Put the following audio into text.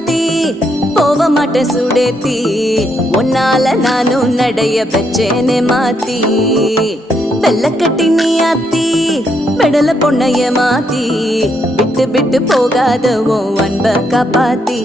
மாத்தி போக மாட்டேன் சுடேத்தி உன்னால நானும் நடைய பெச்சேனே மாத்தி வெள்ளக்கட்டி நீ ஆத்தி பெடல பொண்ணைய மாத்தி விட்டு விட்டு போகாத உன் அன்ப காப்பாத்தி